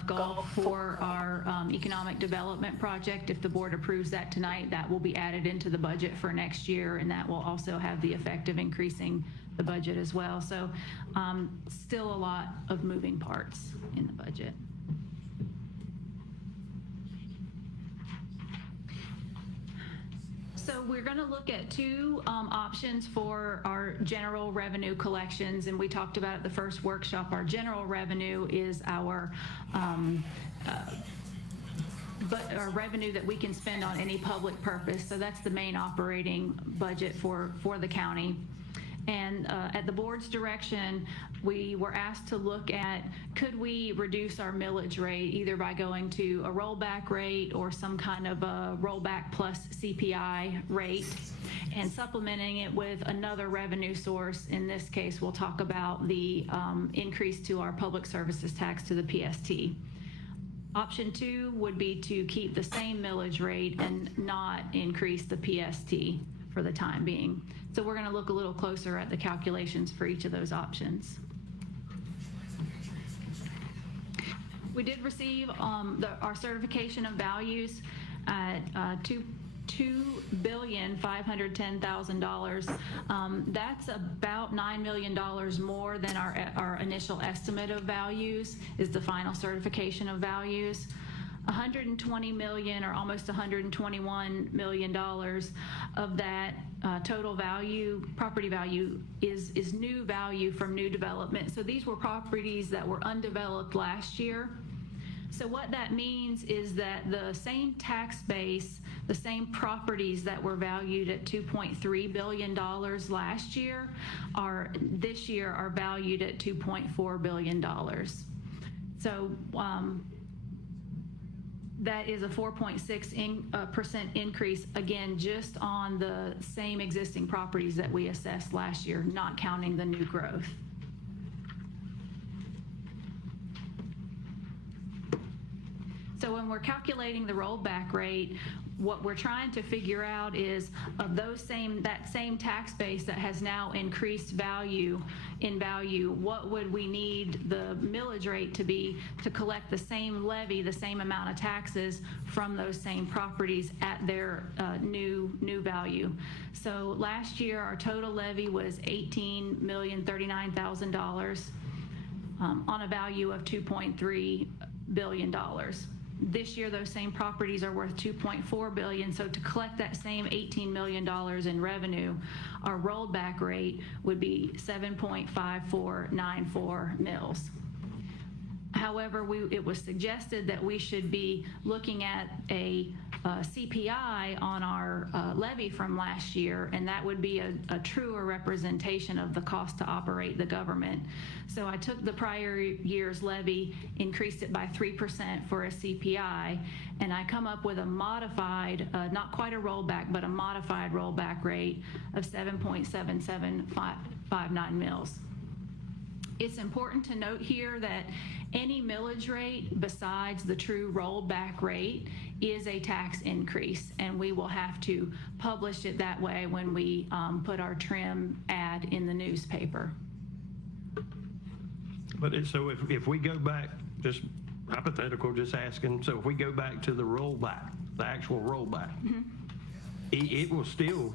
month golf for our economic development project. If the board approves that tonight, that will be added into the budget for next year, and that will also have the effect of increasing the budget as well. So still a lot of moving parts in the budget. So we're going to look at two options for our general revenue collections, and we talked about at the first workshop. Our general revenue is our revenue that we can spend on any public purpose. So that's the main operating budget for the county. And at the board's direction, we were asked to look at, could we reduce our millage rate either by going to a rollback rate or some kind of a rollback plus CPI rate, and supplementing it with another revenue source. In this case, we'll talk about the increase to our public services tax to the PST. Option 2 would be to keep the same millage rate and not increase the PST for the time being. So we're going to look a little closer at the calculations for each of those options. We did receive our certification of values at $2,510,000. That's about $9 million more than our initial estimate of values is the final certification of values. $120 million or almost $121 million of that total value, property value, is new value from new development. So these were properties that were undeveloped last year. So what that means is that the same tax base, the same properties that were valued at $2.3 billion last year this year are valued at $2.4 billion. So that is a 4.6% increase, again, just on the same existing properties that we assessed last year, not counting the new growth. So when we're calculating the rollback rate, what we're trying to figure out is of that same tax base that has now increased in value, what would we need the millage rate to be to collect the same levy, the same amount of taxes from those same properties at their new value. So last year our total levy was $18,039,000 on a value of $2.3 billion. This year, those same properties are worth $2.4 billion. So to collect that same $18 million in revenue, our rollback rate would be 7.5494 mils. However, it was suggested that we should be looking at a CPI on our levy from last year, and that would be a truer representation of the cost to operate the government. So I took the prior year's levy, increased it by 3% for a CPI, and I come up with a modified, not quite a rollback, but a modified rollback rate of 7.7759 mils. It's important to note here that any millage rate besides the true rollback rate is a tax increase, and we will have to publish it that way when we put our trim ad in the newspaper. But so if we go back, just hypothetical, just asking, so if we go back to the rollback, the actual rollback, it will still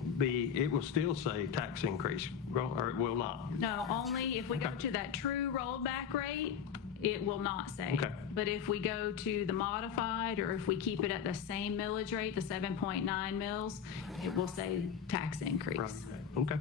say tax increase, or it will not? No, only if we go to that true rollback rate, it will not say. Okay. But if we go to the modified, or if we keep it at the same millage rate, the 7.9 mils, it will say tax increase. Right. Okay.